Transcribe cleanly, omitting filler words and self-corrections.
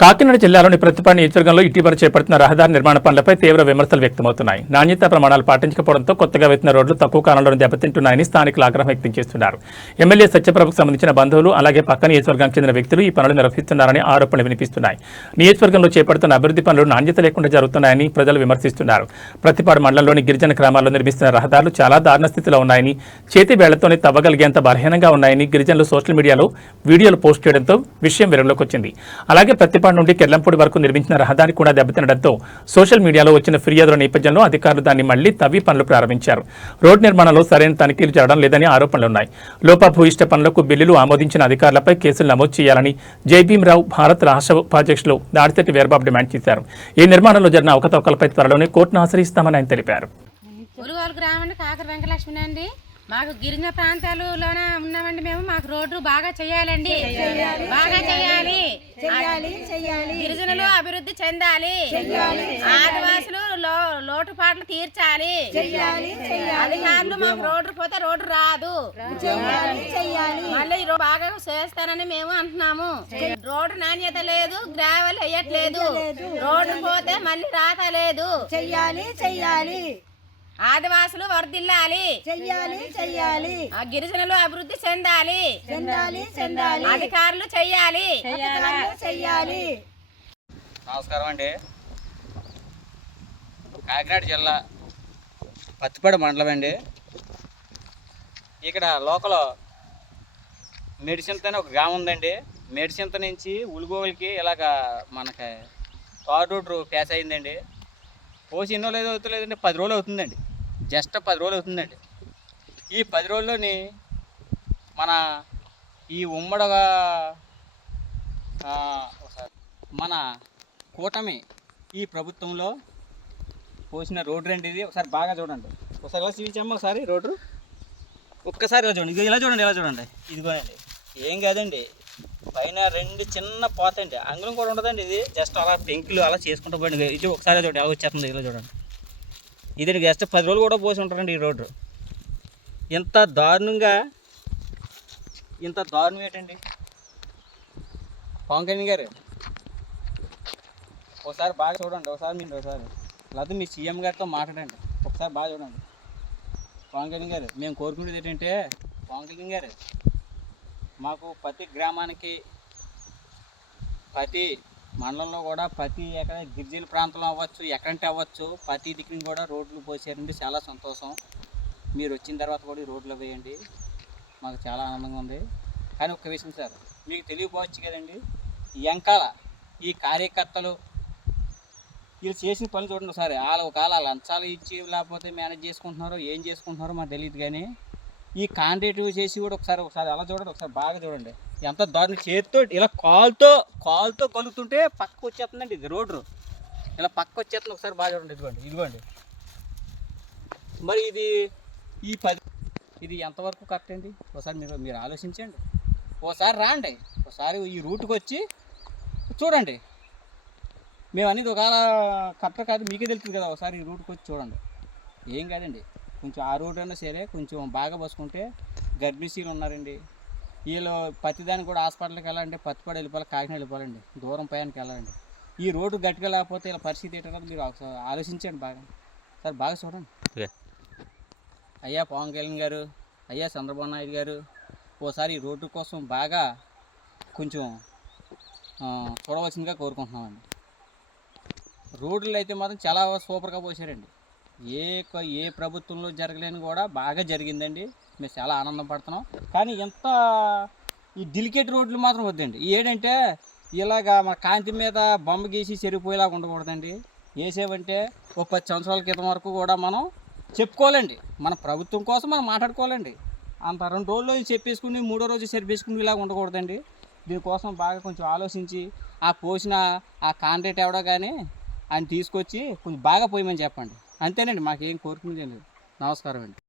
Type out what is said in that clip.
కాకినాడ జిల్లాలోని ప్రతిపాడు నియోజకవర్గంలో ఇటీవల చేపడుతున్న రహదారి నిర్మాణ పనులపై తీవ్ర విమర్శలు వ్యక్తమవుతున్నాయి. నాణ్యతా ప్రమాణాలు పాటించకపోవడంతో కొత్తగా వేసిన రోడ్లు తక్కువ కాలంలో దెబ్బతింటున్నాయని స్థానికులు ఆగ్రహం వ్యక్తం చేస్తున్నారు. ఎమ్మెల్యే సత్యప్రభకు సంబంధించిన బంధువులు అలాగే పక్క నియోజకవర్గానికి చెందిన వ్యక్తులు ఈ పనులు నిర్వహిస్తున్నారని ఆరోపణలు వినిపిస్తున్నాయి. నియోజకవర్గంలో చేపడుతున్న అభివృద్ధి పనులు నాణ్యత లేకుండా జరుగుతున్నాయని ప్రజలు విమర్శిస్తున్నారు. ప్రతిపాడు మండలంలోని గిరిజన గ్రామాల్లో నిర్మిస్తున్న రహదారులు చాలా దారుణ స్థితిలో ఉన్నాయని, చేతి వేళ్లతోనే తవ్వగలిగేంత బలహీనంగా ఉన్నాయని గిరిజనులు సోషల్ మీడియాలో వీడియోలు పోస్ట్ చేయడంతో విషయం వెలుగులోకి వచ్చింది. అలాగే ప్రతిపాడు నుండి కెర్లంపూడి వరకు నిర్మించిన రహదారి కూడా దెబ్బతినడంతో సోషల్ మీడియాలో వచ్చిన ఫిర్యాదుల నేపథ్యంలో అధికారులు దాన్ని మళ్లీ తవ్వి పనులు ప్రారంభించారు. రోడ్డు నిర్మాణంలో సరైన తనిఖీలు జరగడం లేదని ఆరోపణలున్నాయి. లోపభూయిష్ట పనులకు బిల్లులు ఆమోదించిన అధికారులపై కేసులు నమోదు చేయాలని జైభీంరావు భారత్ రాష్ట్ర ఉపాధ్యక్షులు దాడిశెట్టి వీరబాబు డిమాండ్ చేశారు. ఈ నిర్మాణంలో జరిగిన అవకతవకలపై త్వరలోనే కోర్టును ఆశ్రయిస్తామని ఆయన తెలిపారు. మాకు గిరిజన ప్రాంతాలలోనే ఉన్నామండి మేము. మాకు రోడ్డు బాగా చేయాలండి, బాగా చేయాలి. గిరిజనులు అభివృద్ధి చెందాలి, ఆదివాసులు లోటుపాట్లు తీర్చాలి. అధికారులు మాకు రోడ్డు పోతే రోడ్డు రాదు, మళ్ళీ బాగా చేస్తానని మేము అంటున్నాము. రోడ్డు నాణ్యత లేదు, గ్రావెల్ వేయట్లేదు, రోడ్డు పోతే మళ్ళీ రాత లేదు. చెయ్యాలి ఆదివాసులు వర్ధిల్లాలి, చెయ్యాలి. గిరిజనులు అభివృద్ధి చెందాలి, అధికారులు చెయ్యాలి. నమస్కారం అండి. కాకినాడ జిల్లా పత్తిపాడు మండలం అండి. ఇక్కడ లోకల్ మెడిసింత అని ఒక గ్రామం ఉందండి. మెడిసింత నుంచి ఉలుగోలకి ఇలాగ మనకి తార్ రోడ్డు ప్యాస్ అయిందండి. పోసి ఎన్నో లేదో అవుతలేదండి, 10 రోజులు అవుతుందండి. జస్ట్ 10 రోజులు అవుతుందండి. ఈ 10 రోజుల్లోని మన ఈ ఉమ్మడిగా మన కూటమి ఈ ప్రభుత్వంలో పోసిన రోడ్డు రండి. ఇది ఒకసారి బాగా చూడండి. ఒకసారి ఇలా చూపించాము. ఒకసారి రోడ్డు ఒక్కసారి ఇలా చూడండి. ఇలా చూడండి. ఇదిగోనండి, ఏం కాదండి. పైన 2 చిన్న పోతండి, అంగుళం కూడా ఉండదండి. ఇది జస్ట్ అలా పెంకులు అలా చేసుకుంటూ పోయింది. ఇది ఒకసారి చూడండి, అలా వచ్చేస్తుంది. ఇలా చూడండి, ఇది జస్ట్ 10 రోజులు కూడా పోసి ఉంటారండి. ఈ రోడ్డు ఇంత దారుణం ఏంటండి? పవన్ కళ్యాణ్ గారు ఒకసారి బాగా చూడండి. ఒకసారి లేదా మీ సీఎం గారితో మాట్లాడండి. ఒకసారి బాగా చూడండి. పవన్ కళ్యాణ్ గారు, మేము కోరుకునేది ఏంటంటే, పవన్ కళ్యాణ్ గారు మాకు ప్రతి గ్రామానికి, ప్రతి మండలంలో కూడా, ప్రతి ఎక్కడ గిరిజన ప్రాంతంలో అవ్వచ్చు, ఎక్కడంటే అవ్వచ్చు, ప్రతి దిక్కుని కూడా రోడ్లు పోసారండి. చాలా సంతోషం. మీరు వచ్చిన తర్వాత కూడా ఈ రోడ్లు వేయండి, మాకు చాలా ఆనందంగా ఉంది. కానీ ఒక్క విషయం సార్, మీకు తెలియపోవచ్చు కదండి, వెనకాల ఈ కార్యకర్తలు వీళ్ళు చేసిన పనులు చూడండి ఒకసారి. వాళ్ళ లంచాలు ఇచ్చి లేకపోతే మేనేజ్ చేసుకుంటున్నారో ఏం చేసుకుంటున్నారో మాకు తెలియదు. కానీ ఈ కాంట్రాక్ట్ చేసి కూడా ఒకసారి అలా చూడండి. ఒకసారి బాగా చూడండి. ఎంత దారుణ, చేతితో ఇలా కాలుతో కలుగుతుంటే పక్కకు వచ్చేస్తుందండి. ఇది రోడ్డు ఇలా పక్క వచ్చేస్తుంది. ఒకసారి బాగా చూడండి. ఇదిగోండి. మరి ఇది ఎంతవరకు కరెక్ట్ అండి? ఒకసారి మీరు ఆలోచించండి. ఒకసారి రాండి, ఒకసారి ఈ రూట్కి వచ్చి చూడండి. మేము అనేది ఒకవేళ కరెక్ట్ కాదు మీకే తెలుస్తుంది కదా. ఒకసారి ఈ రూట్కి వచ్చి చూడండి. ఏం కాదండి, కొంచెం ఆ రోడ్డు అయినా సరే కొంచెం బాగా బసుకుంటే. గర్భిణీలు ఉన్నారండి, వీళ్ళు ప్రతిదానికి కూడా హాస్పిటల్కి వెళ్ళాలంటే పత్తిపాడు వెళ్ళిపోవాలి, కాకినాడ వెళ్ళిపోవాలండి, దూరం ప్రయాణానికి వెళ్ళాలండి. ఈ రోడ్డు గట్టిగా లేకపోతే ఇలా పరిస్థితి ఏంటో మీరు ఒకసారి ఆలోచించండి. బాగా చూడండి. అయ్యా పవన్ కళ్యాణ్ గారు, అయ్యా చంద్రబాబు నాయుడు గారు, ఓసారి ఈ రోడ్డు కోసం బాగా కొంచెం చూడవలసిందిగా కోరుకుంటున్నామండి. రోడ్లు అయితే మాత్రం చాలా సూపర్గా పోసారండి. ఏ ప్రభుత్వంలో జరగలేని కూడా బాగా జరిగిందండి. మేము చాలా ఆనందం పడుతున్నాం. కానీ ఎంత ఈ డెలికేట్ రోడ్లు మాత్రం వద్దండి. ఏంటంటే ఇలాగా మన కాంతి మీద బొమ్మ గీసి చెరిగిపోయేలాగా ఉండకూడదండి. వేసేవంటే ఒక 10 సంవత్సరాల క్రితం వరకు కూడా మనం చెప్పుకోవాలండి. మన ప్రభుత్వం కోసం మనం మాట్లాడుకోవాలండి. అంత 2 రోజుల్లో చెప్పేసుకుని 3వ రోజు సరిపేసుకుని ఇలాగ ఉండకూడదండి. దీనికోసం బాగా కొంచెం ఆలోచించి ఆ పోసిన ఆ కాంట్రాక్ట్ ఎవడో కానీ ఆయన తీసుకొచ్చి కొంచెం బాగా పోయమని చెప్పండి. అంతేనండి, మాకేం కోరుకునేది లేదు. నమస్కారం అండి.